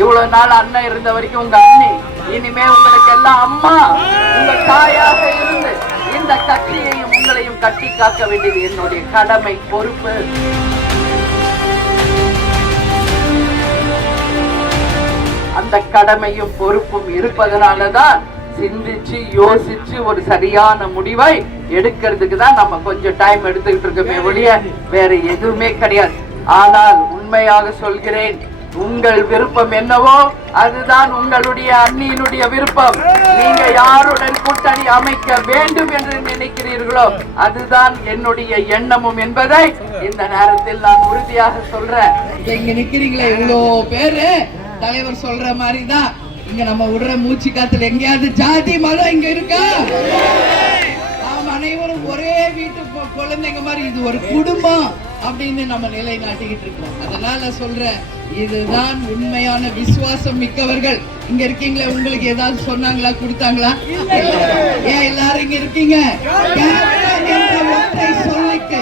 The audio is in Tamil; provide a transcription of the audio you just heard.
இவ்வளவு நாள் அண்ணன் இருந்த வரைக்கும் உங்க அண்ணி, இனிமே உங்களுக்கு எல்லாம் அம்மா. உங்க தாயாக இருந்து இந்த கட்சியையும் உங்களையும் கட்டி காக்க வேண்டியது என்னுடைய கடமை, பொறுப்பு. அந்த கடமையும் பொறுப்பும் இருப்பதனாலதான் சிந்திச்சு யோசிச்சு ஒரு சரியான முடிவை எடுக்கிறதுக்கு தான் நம்ம கொஞ்சம் டைம் எடுத்துக்கிட்டு இருக்கோமே ஒழிய வேற எதுவுமே கிடையாது. ஆனால் உண்மையாக சொல்கிறேன், உங்கள் விருப்பம் என்னவோ அதுதான் உங்களுடைய அண்ணியினுடைய விருப்பம். நீங்க யாருடன் கூட்டணி அமைக்க வேண்டும் என்று நினைக்கிறீர்களோ அதுதான் என்னுடைய எண்ணமும் என்பதை இந்த நேரத்தில் நான் உறுதியாக சொல்றேன். இங்க நிக்கிறீங்களே இவ்வளோ பேரு, தலைவர் சொல்ற மாதிரிதான் இங்க நம்ம விடுற மூச்சு காத்துல எங்கேயாவது ஜாதி மதம் இங்க இருக்கா? நாம் அனைவரும் ஒரே வீட்டு குழந்தைங்க மாதிரி, இது ஒரு குடும்பம் அப்படின்னு நம்ம நிலைநாட்டிக்கிட்டு இருக்கோம். அதனால சொல்றேன், இதுதான் உண்மையான விசுவாசம் மிக்கவர்கள். இங்க இருக்கீங்களா? உங்களுக்கு ஏதாவது சொன்னாங்களா, கொடுத்தாங்களா? ஏன் எல்லாரும் இங்க இருக்கீங்க? சொல்லிக்கு